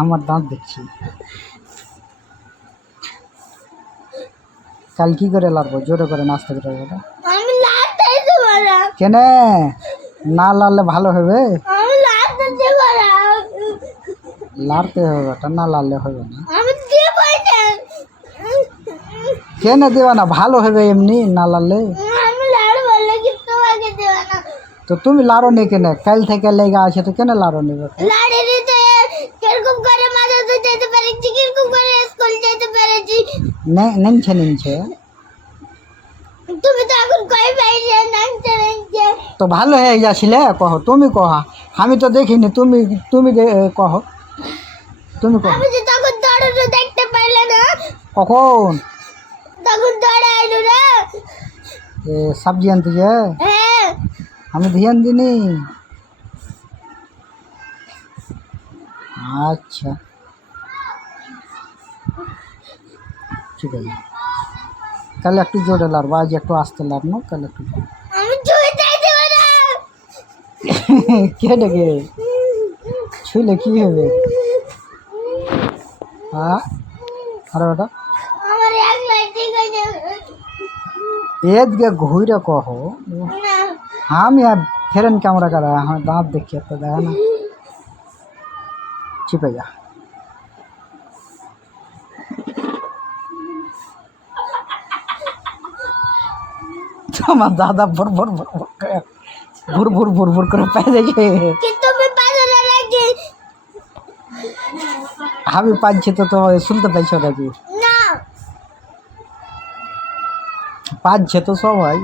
আমার দাঁত দেখছি। কাল কি করে লাড়বো? জোরে করে নাচতে করে ওটা আমি লাড়তেই দেব না। কেন? না লাড়লে ভালো হবে? আমি লাড়তে দেব না। লাড়তে হবে, ওটা না লাড়লে হবে না। আমি দেবই না। কেন দেবে না? ভালো হবে এমনি না লাড়লে। আমি লাড়বো নাকি তোমাকে দেব না? তো তুমি লাড়ো নি কেন? কাল থেকে লেগে আছে তো কেন লাড়ো নি? লাড়ি দিতে কিরকম করে মাথা ধুতে যেতে পেরেছি, কিরকম করে স্কুল যেতে পেরেছি। নিচ্ছে নিচ্ছে তুমি তো এখন কই বাইরে নাচতে নাচতে। তো ভালো হয়ে যাচ্ছিলে কহ, তুমি কহ, আমি তো দেখিনি। তুমি তুমি কহ, তুমি কহ। আমি যে তখন দৌড়ানো দেখতে পাইলে না, কখন? তখন দৌড়াইলো না। সবজি আনতে যে হ্যাঁ আমি ধ্যান দিনি। আচ্ছা ঠিক আছে, কাল একটু জোরে লাড়বো, আজ একটু আস্তে লাড়নো, কাল একটু আমি ছুঁয়ে যাইতে পারি না। কে ডেকে ছুইলে কি হবে? হ্যাঁ আরে বেটা আমার একলা ঠিক আছে এদিকে ঘুরে কহ। না। আমি আর ফেরেন ক্যামেরা করা আমার দাঁত দেখি তো দেখে না, চিপে যা। আমার দাদা ভর ভর ভর ভর করে ভুর ভুর ভুর ভুর করে পাই দেখে। কিন্তু আমি পারবো না নাকি? আমি পাচ্ছি তো, তো শুনতে পাইছো নাকি? না পাচ্ছে তো সবাই।